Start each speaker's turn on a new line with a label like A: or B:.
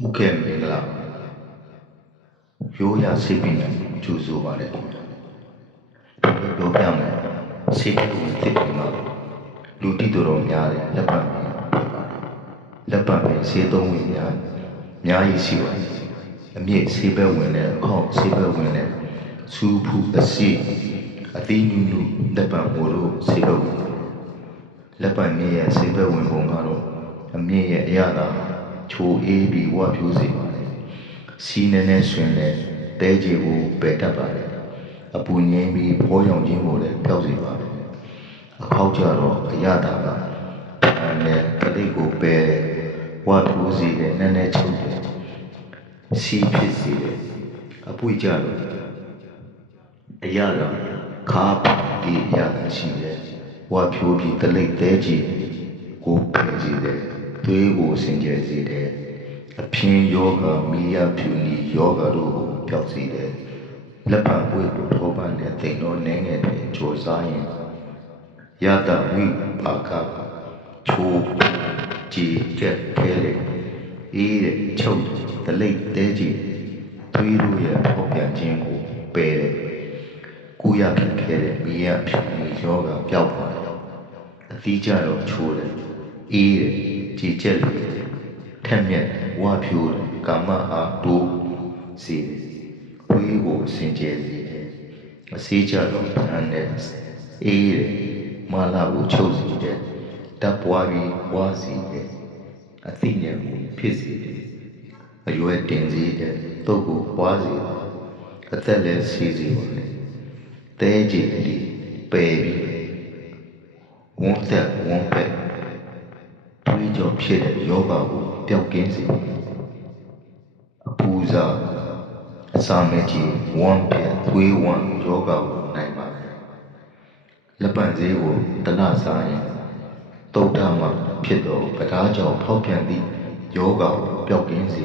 A: မှုခဲ့မင်္ဂလာရိုးရာစိတ်ပညာကျူဆိုပါတယ်ခင်ဗျာပြောပြမယ်စိတ်ဝင်သစ်ပြီးမှလူတိတော်တော်များတယ်လက်ပတ်ပြီးဖြစ်ပါတယ်လက်ပတ်ပြီးဆေးသုံးဝင်များအများကြီးရှိပါတယ်အမြင့်ဆေးဘက်ဝင်တဲ့အခေါက်ဆေးဘက်ဝင်တဲ့စူးဖူးအစီအသေးနူးနူးလက်ပတ်မို့လို့ဆေးဘက်ဝင်လက်ပတ်မြည့်ရဲ့ဆေးဘက်ဝင်ပုံကတော့အမြင့်ရဲ့အရသာ ချိုအေးပြီးဝဖြိုးစေပါတယ်စီးနေနေဆွင်တဲ့တဲကြီးကိုပယ်တတ်ပါတယ်အပူငင်းပြီးဖောရောင်ခြင်းကိုလည်းပျောက်စေပါတယ်အခောက်ကြတော့အရသာကအဲနဲ့ကလေးကိုပယ်တယ်ဝဖြိုးစေတယ်နည်းနည်းချုပ်တယ်စီးဖြစ်စေတယ်အပွေကြတော့အရသာခါပဒီအရသာရှိတယ်ဝဖြိုးပြီးတလိပ်တဲကြီးကိုပယ်စေတယ် သွေးကိုစင်ကြယ်စေတယ်အဖျင်းယောဂမီးရဖြူနီယောဂတို့ကိုပျောက်စေတယ်လက်ပံပွေကိုထောပန်နဲ့တိမ်တော်နှင်းငယ်တွေကြိုစားရင်ယတဝိပါကချိုးကြည်ကြက်ခဲတဲ့အေးတဲ့ချုပ်တလိပ်တဲကြီးသွေးတို့ရဲ့ဖောက်ပြန်ခြင်းကိုပယ်တယ်ကိုရဖြစ်ခဲ့တဲ့မီးရဖြူနီယောဂပျောက်သွားတယ်အသီးကြတော့ချိုးတယ်အေးတယ် ကြည်ကြက်လို့ထက်မြက်ဝါဖြိုးတယ်ကာမအားတိုးစေတယ်ဝေးကိုစင်ကြယ်စေတယ်အစေးကြတော့တန်းတဲ့အေးတယ်မာလာကိုချုပ်စေတယ်တပ်ပွားပြီးဝါစီတယ်အသိဉာဏ်ကိုဖြစ်စေတယ်အရွယ်တင်စေတယ်တုတ်ကိုပွားစေတယ်အသက်လည်းစီစေပါလေတဲကြည်လေးပယ်ပြီးဝန်းသက်ဝန်းပ က်တွေးကြောဖြစ်တဲ့ယောဂကိုပျောက်ကင်းစေအပူစာအစာမကြီးဝမ်းပြက်သွေးဝမ်းယောဂကိုနိုင်ပါတယ်လက်ပံစည်းကိုတလစားရင်တုတ်တမှဖြစ်သောပဓာကြောင့်ဖောက်ပြန်သည့်ယောဂကိုပျောက်ကင်းစေ